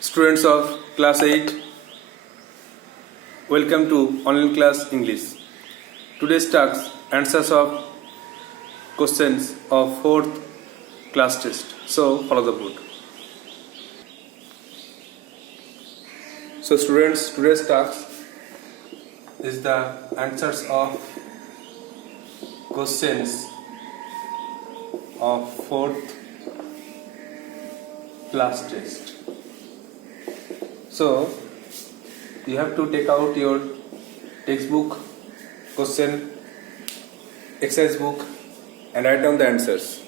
Students of class 8, welcome to online class English. Today's task answers of questions of 4th class test. So follow the board. So students, today's task is the answers of questions of 4th class test. So you have to take out your textbook, question, exercise book and write down the answers.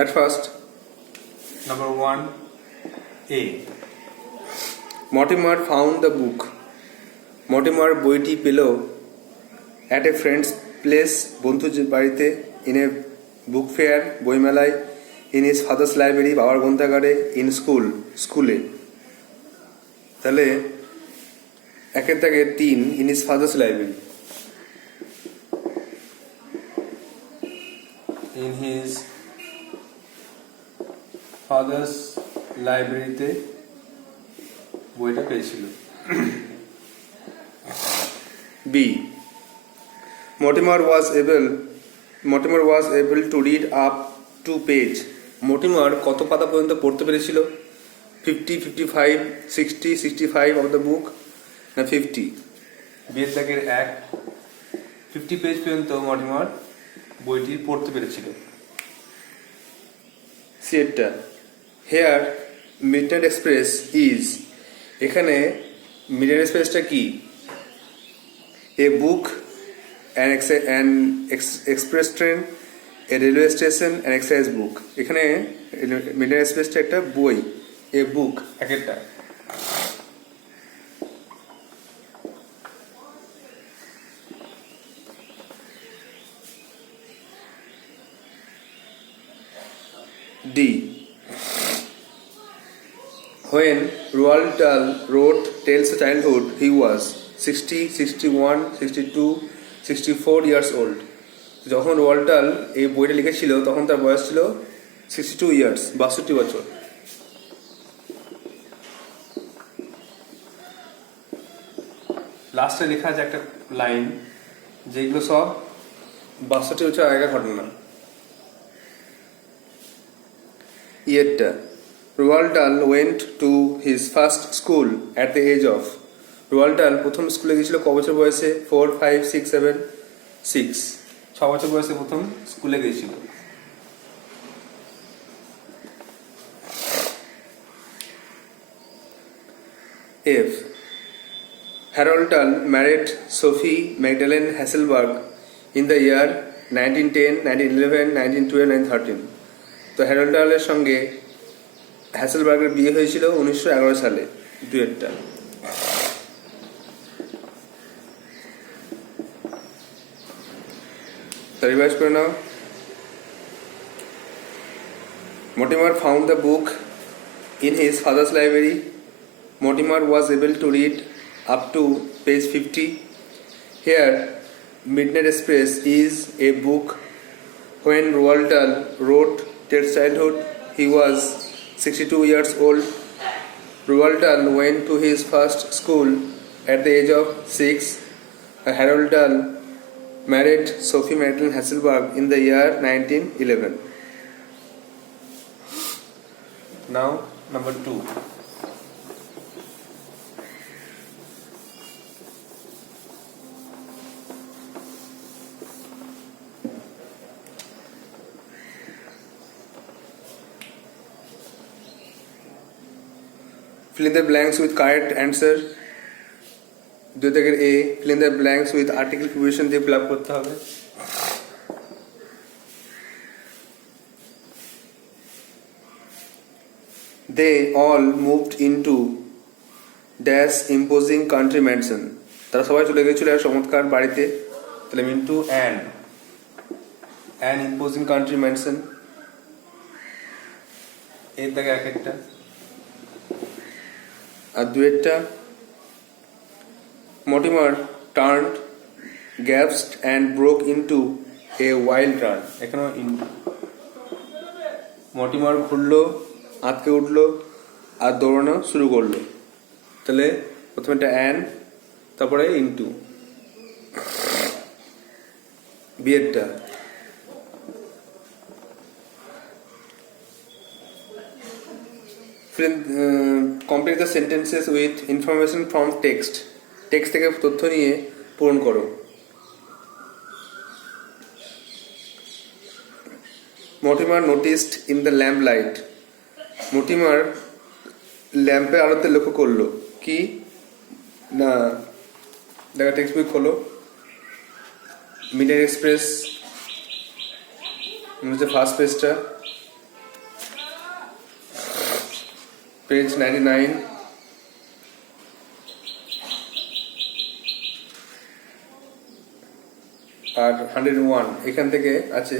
At first, number 1A. Mortimer found the book. Mortimer বইটি পেল at a friend's place, বন্ধুর বাড়িতে, in a book fair, বইমেলায়, in his father's library, বাবার গ্রন্থাগারে, in school, স্কুলে। তাহলে একের দাগে 3, in his father's library, in his father's লাইব্রেরিতে বইটা পেয়েছিল। বি, Mortimer was able to read up to page. Mortimer কত পাতা পর্যন্ত পড়তে পেরেছিল? 50, 55, 60, 65 of the book না 50? বিয়ের দাগের 1, 50 পেজ পর্যন্ত Mortimer বইটি পড়তে পেরেছিল। সিয়েরটা, here Midnight Express is, এখানে Midnight Expressটা কি? A book, an express train, a railway station, an exercise book. এখানে Midnight Expressটা একটা বই, a book একটা। D. When Roald Dahl wrote Tales of Childhood, he was 60, 61, 62, 64 years old. যখন রোয়াল্ড ডাল এই বইটা লিখেছিল তখন তার বয়স ছিল 62 ইয়ার্স, 62 বছর। লাস্টে লেখা আছে একটা লাইন, যেগুলো সব 62 বছর আগের ঘটনা। ইয়েরটা, Roald Dahl went to his first school at the age of, Roald Dahl প্রথম স্কুলে গিয়েছিল ক বছর বয়সে? 4, 5, 6, 7, 6, 6 বছর বয়সে প্রথম স্কুলে গিয়েছিল। F. Harold Dahl married Sophie Magdalene Hasselberg in the year 1910, 1911, 1912, 1913. তো হ্যারল্ড ডালের সঙ্গে হ্যাসেলবার্গের বিয়ে হয়েছিল 1911 সালে। দুয়েরটা, রিভাইজ করে নাও। Mortimer found the book in his father's library. Mortimer was able to read up to page 50. Here, Midnight Express is a book. When Roald Dahl wrote Tales of Childhood, he was 62 years old. Roald Dahl went to his first school at the age of 6. Harold Dahl married Sophie Magdalene Hasselberg in the year 1911. Now, number 2. Fill in the blanks with correct answer. দুই দাগের A, fill in the blanks with article preposition দিয়ে fill up করতে হবে। They all moved into dash imposing country mansion. তারা সবাই চলে গিয়েছিল এক চমৎকার বাড়িতে। তাহলে into an imposing country mansion এর দাগে এক একটা, আর দুয়েরটা Mortimer turned, gasped and broke into a wild run. এখানেও into. মর্টিমার ঘুরলো, আঁতকে উঠলো আর দৌড়ানো শুরু করলো। তাহলে প্রথমে একটা অ্যান, তারপরে ইন্টু। বিয়েরটা complete the sentences with information from text. Text থেকে তথ্য নিয়ে পূরণ করো। Mortimer noticed in the lamp light. Mortimer ল্যাম্পের আলোতে লক্ষ্য করলো কি না, দেখা টেক্সট বই খোলো, মিডনাইট এক্সপ্রেস হচ্ছে ফার্স্ট পেজটা, পেজ 99, আর 101 এখান থেকে আছে।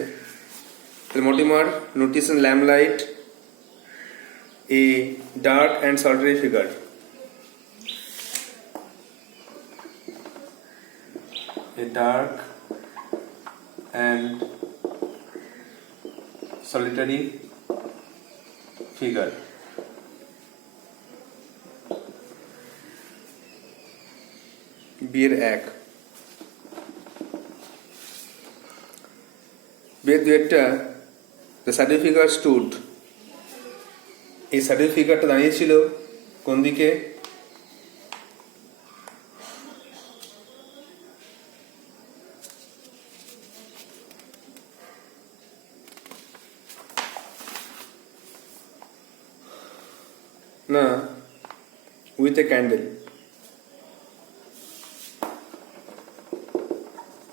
Mortimer noticed in lamplight a dark and solitary figure. A dark and solitary figure. বিয়ের এক। বিয়ের দুয়েরটা The shadow figure stood. এই shadow figureটা দাঁড়িয়েছিল কোন দিকে? না, with a candle.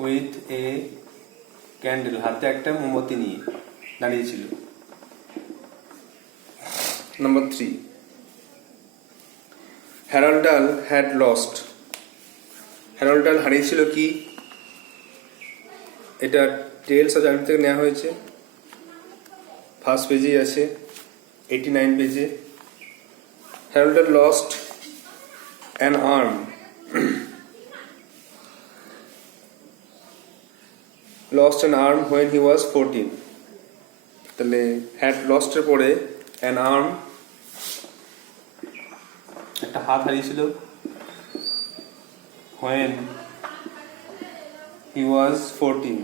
With a candle, হাতে একটা মোমবাতি নিয়ে দাঁড়িয়েছিল। নাম্বার 3, হ্যারল্ড ডাল হ্যাড লস্ট। হ্যারল্ড ডাল হারিয়েছিল কি? এটা টেলস অফ জার্নি থেকে নেওয়া হয়েছে, ফার্স্ট পেজেই আছে, 89 পেজে। হ্যারল্ড ডাল lost an arm. Lost an arm when he was 14. তাহলে হ্যাড লস্টের পরে অ্যান আর্ম, একটা হাত হারিয়েছিল when he was 14.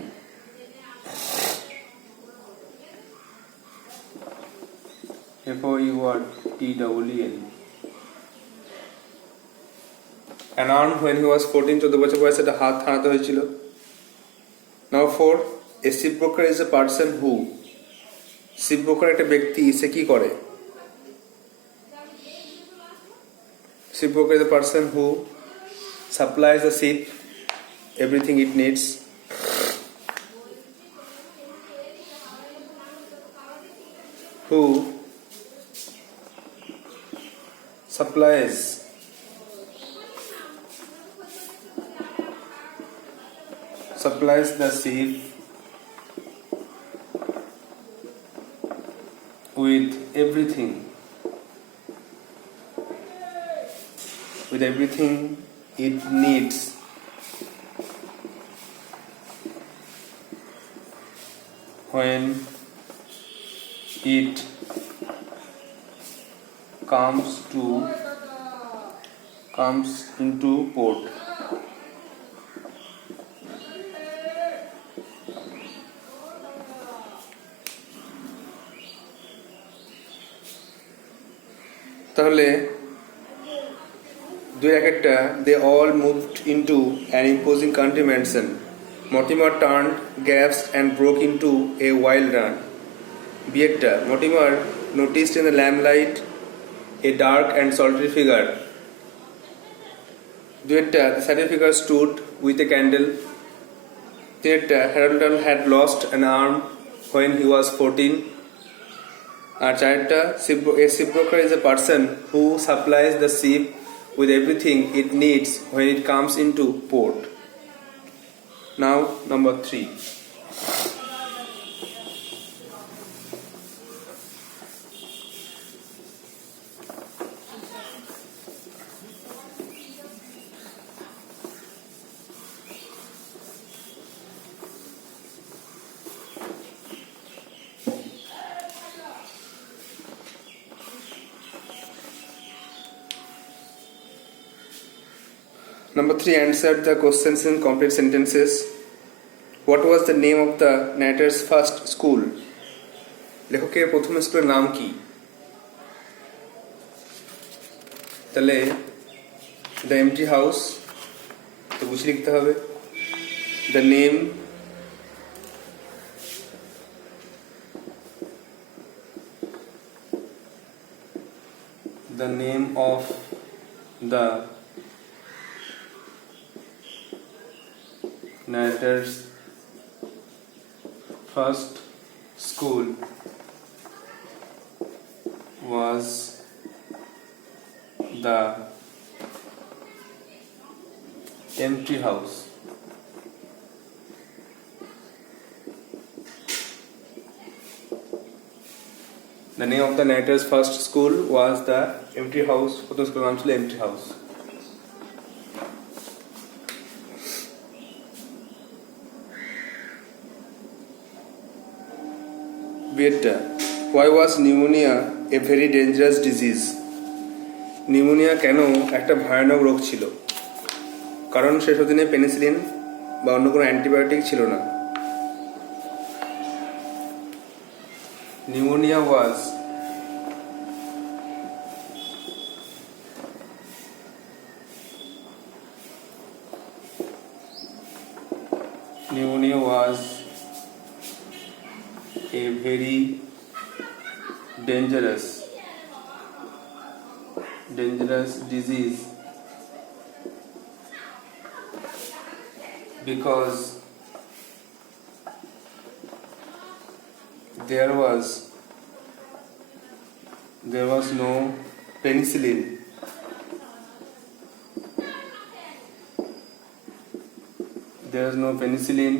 F-O-U-R-T-E-E-N. An arm when he was 14, 14 বছর বয়সে একটা হাত হারাতে হয়েছিল। Now 4, a shipbroker is a person who. শিপব্রোকার একটা ব্যক্তি, সে কি করে? Shipbroker is a person who supplies the ship everything it needs. Who supplies the ship with everything it needs when it comes into port. তাহলে দুই একটা, they all moved into an imposing country mansion. Mortimer turned, gasped and broke into a wild run. বিয়েরটা, Mortimer noticed in the lamplight a dark and solitary figure. দুয়েরটা, the shadow figure stood with a candle. তিনেরটা, Harold had lost an arm when he was 14. আর চারটা, a shipbroker is a person who supplies the ship with everything it needs when it comes into port. Now number 3. Number 3, answer the questions in complete sentences. What was the name of the narrator's first school? লেখকের প্রথম স্কুলের নাম কি? তাহলে the MT house, তো বুঝে লিখতে হবে। The name, the name of the narrator's first school was the empty house. The name of the narrator's first school was the empty house. প্রথম স্কুলের নাম ছিল empty house. Beta. Why was pneumonia a very dangerous disease? Pneumonia কেন একটা ভয়ানক রোগ ছিল? কারণ সেসব দিনে পেনিসিলিন বা অন্য কোনো অ্যান্টিবায়োটিক ছিল না। Pneumonia was a very dangerous disease because there was no penicillin. There was no penicillin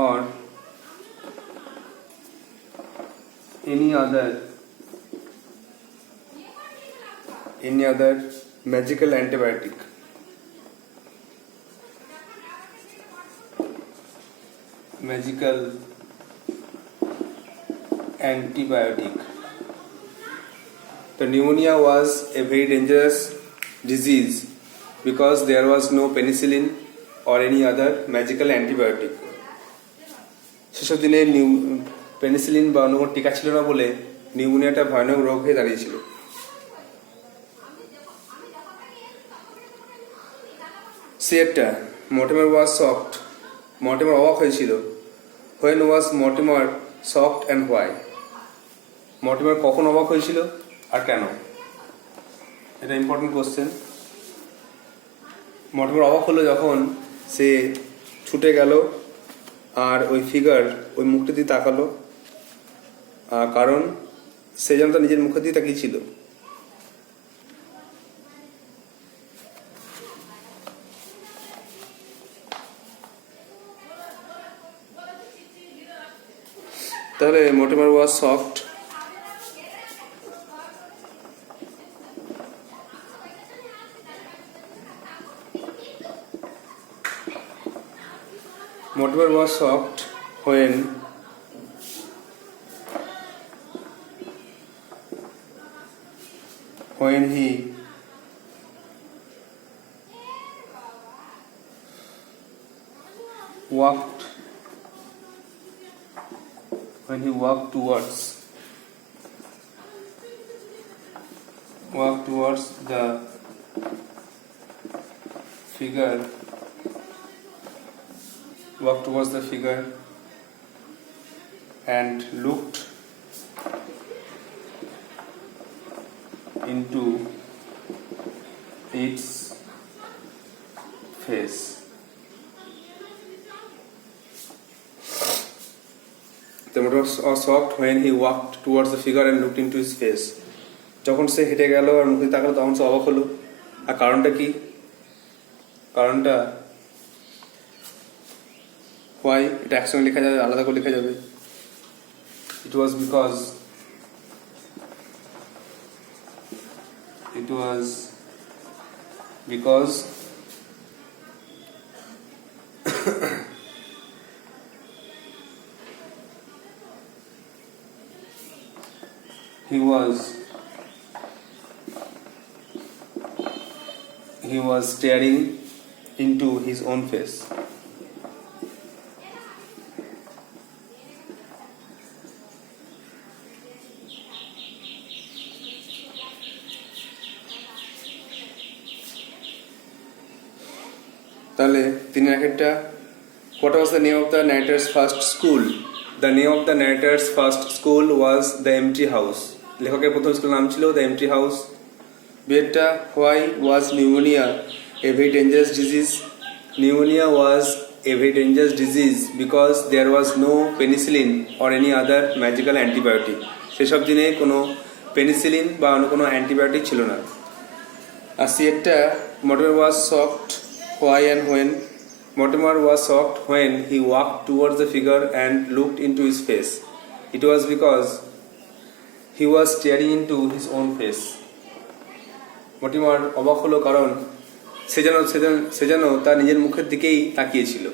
or any other magical antibiotic. The pneumonia was a very dangerous disease because there was no penicillin or any other magical antibiotic. সেসব দিনে পেনিসিলিন বা অন্য কোনো টিকা ছিল না বলে নিউমোনিয়াটা ভয়ানক রোগ হয়ে দাঁড়িয়েছিল। সিয়েটা, মর্টিমার ওয়াজ শকড, মর্টিমার অবাক হয়েছিল। When was Mortimer shocked and why? Mortimer কখন অবাক হয়েছিল আর কেন? এটা ইম্পর্টেন্ট কোশ্চেন। মর্টিমার অবাক হলো যখন সে ছুটে গেল আর ওই ফিগার ওই মুখটা দিয়ে তাকালো, কারণ সে যেন তার নিজের মুখের দিয়ে তাকিয়েছিল। তাহলে Mortimer was shocked, Mortimer was shocked when he walked towards the figure and looked into its face. The motor was shocked when he walked towards the figure and looked into his face. যখন সে হেঁটে গেল আর মুখে তাকালো তখন সে অবাক হলো। আর কারণটা কি? কারণটা why এটা একসঙ্গে লেখা যাবে, আলাদা করে লেখা যাবে। It was because he was he was staring into his own face. তাহলে তিনি একটা what was the name of the narrator's first school? The name of the narrator's first school was the empty house. লেখকের প্রথম স্কুলের নাম ছিল the empty house. বিয়েটা why was pneumonia a very dangerous disease? Pneumonia was a very dangerous disease because there was no penicillin or any other magical antibiotic. সেসব দিনে কোনো পেনিসিলিন বা অন্য কোনো অ্যান্টিবায়োটিক ছিল না। আর সিয়েটটা Mortimer was shocked why and when? Mortimer was shocked when he walked towards the figure and looked into his face. It was because he was staring into his own face. Mortimer অবাক হলো কারণ সে যেন তার নিজের মুখের দিকেই তাকিয়েছিল।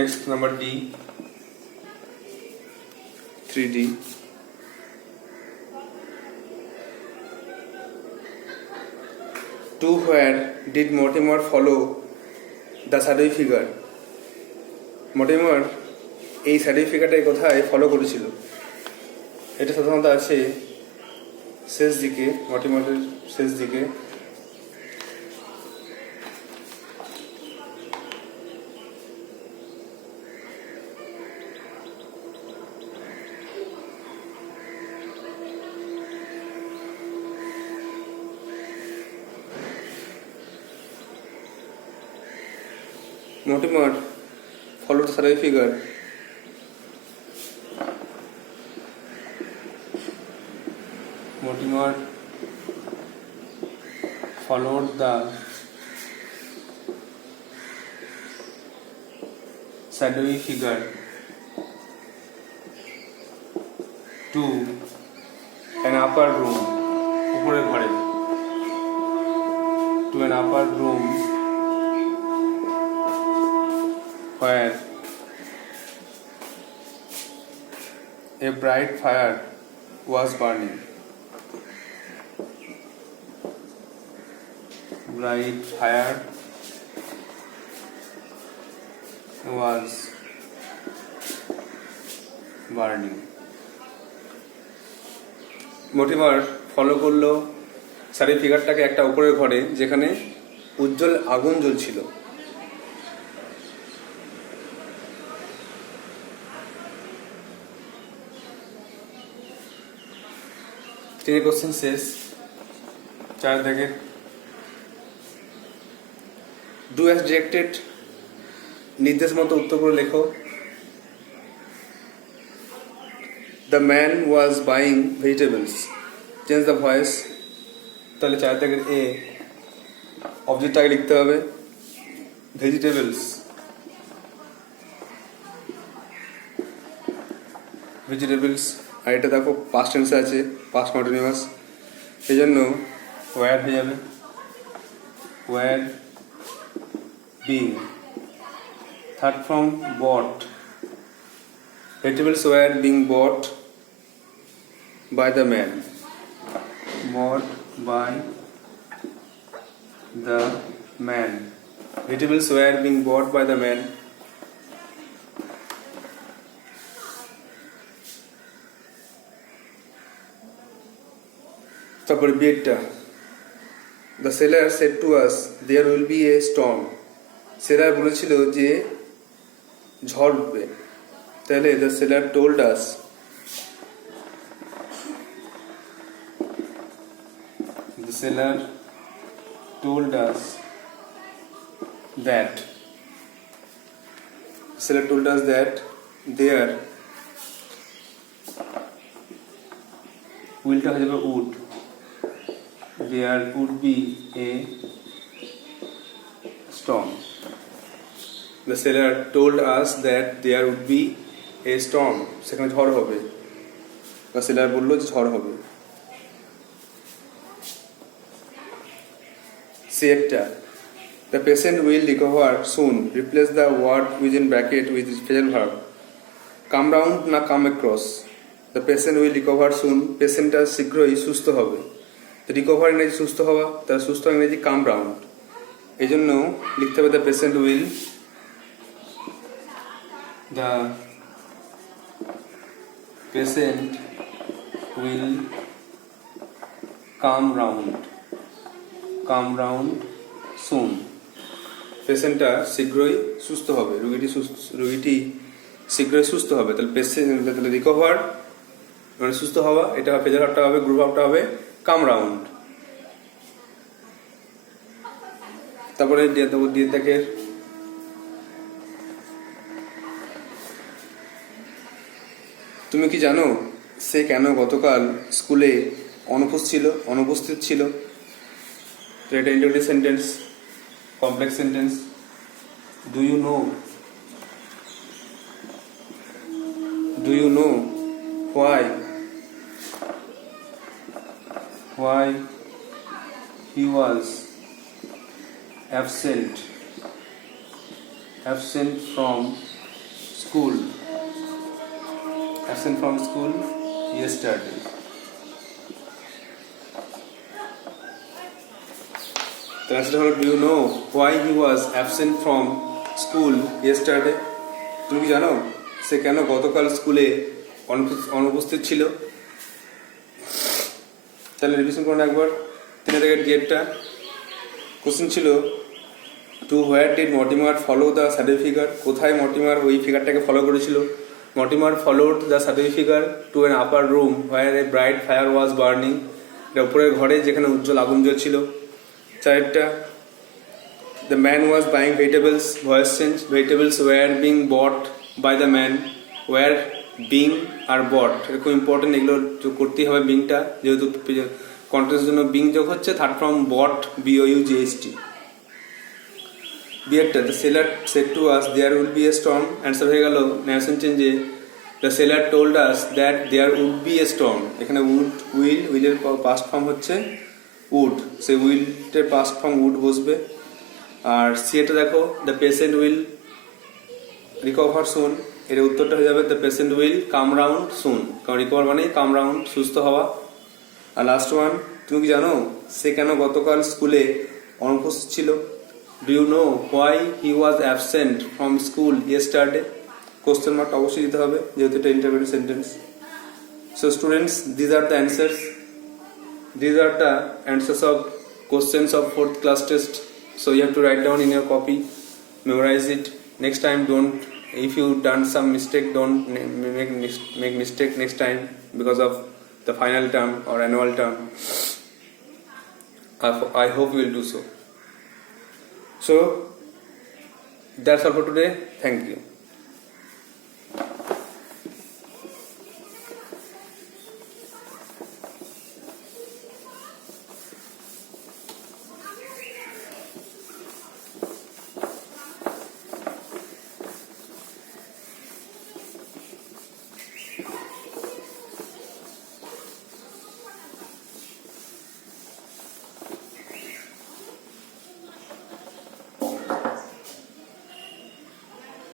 Next, number D, 3D. To where did Mortimer follow the shadowy figure? Mortimer এই shadowy figureটাই কোথায় ফলো করেছিল? এটা সাধারণত আছে শেষ দিকে, মর্টিমারের শেষ দিকে। Mortimer followed the shadowy figure. Mortimer followed the shadowy figure to an upper room. উপরের ঘরে, to an upper room where a bright fire was burning. Bright fire was burning. Mortimer follow করলো শাড়ি ফিগারটাকে একটা উপরের ঘরে যেখানে উজ্জ্বল আগুন জ্বলছিল। তিনি কোশ্চেন শেষ, 4 থেকে ডু অ্যাজ ডিরেক্টেড, নির্দেশ মতো উত্তর করে লেখো। The man was buying vegetables, change the voice. তাহলে 4 থেকে এ অবজেক্টটাকে লিখতে হবে ভেজিটেবলস। ভেজিটেবলস আর এটা দেখো পাস্ট টেন্সে আছে, পাস্ট কন্টিনিউয়াস, সেই জন্য ওয়্যার হয়ে যাবে, were being. Third form bought, vegetables were being bought by the man, bought by the man, vegetables were being bought by the man. তারপরে বিয়েটা, the seller said to us there will be a storm. Seller বলেছিল যে ঝড় উঠবে। তাহলে the seller told us, the seller told us that, the seller told us that there willটা হয়ে যাবে would, there would be a storm. The seller told us that there would be এ স্টর্ম, সেখানে ঝড় হবে, বা সেলার বললো যে ঝড় হবে। সে একটা, the patient will recover soon, replace the word within bracket with present verb. Come round না come across? The patient will recover soon, পেশেন্টটা শীঘ্রই সুস্থ হবে। রিকভার ইংরেজি সুস্থ হওয়া, তার সুস্থ ইংরেজি কাম রাউন্ড। এই জন্য লিখতে হবে the patient will, the patient will come round soon. পেশেন্টটা শীঘ্রই সুস্থ হবে, রোগীটি শীঘ্রই সুস্থ হবে। তাহলে পেশেন্ট, তাহলে রিকভার মানে সুস্থ হওয়া, এটা প্রেজেন্ট ভার্বটা হবে, গ্রুপ ভার্বটা হবে কাম রাউন্ড। তারপরে দিয়ে থাকে তুমি কি জানো সে কেন গতকাল স্কুলে অনুপস্থিত ছিল? এটা interrogative sentence, complex sentence. Do you know why he was absent from school yesterday? The answer হলো, do you know why he was absent from school yesterday? তুমি কি জানো সে কেন গতকাল স্কুলে অনুপস্থিত ছিল? তাহলে রিভিশন করুন একবার। 3 থেকে ডিএডটা কোশ্চেন ছিল, to where did Mortimer follow the shadow figure? কোথায় মর্টিমার ওই ফিগারটাকে ফলো করেছিল? Mortimer followed the shadow figure to an upper room where a bright fire was burning. এটা উপরের ঘরে যেখানে উজ্জ্বল আগুন জ্বলছিল। 4টা, the man was buying vegetables, voice change, vegetables were being bought by the man, were being আর bought, এটা খুব ইম্পর্টেন্ট, এগুলো করতেই হবে বিংটা, যেহেতু কন্টেন্টের জন্য বিং যোগ হচ্ছে। Third form bought, BOUGHT। বিয়ারটা, the seller said to us there will be a storm. Answer হয়ে গেল ন্যারেশন চেঞ্জে, the seller told us that there would be a storm. এখানে উইলের পাস্ট ফর্ম হচ্ছে উড, সেই উইলের পাস্ট ফর্ম উড বসবে। আর সিএটা দেখো, the patient will recover soon, এর উত্তরটা হয়ে যাবে the patient will come round soon, কারণ রিকভার মানে কাম রাউন্ড, সুস্থ হওয়া। আর লাস্ট ওয়ান, তুমি কি জানো সে কেন গতকাল স্কুলে অনুপস্থিত ছিল? Do you know why he was absent from school yesterday? Question মার্কটা অবশ্যই দিতে হবে, যেহেতু এটা interview sentence. So students, these are the answers of questions of 4th class test. So you have to write down in your copy, memorize it. Next time, if you done some mistake, don't make mistake next time because of the final term or annual term. I hope you will do so. So that's all for today. Thank you.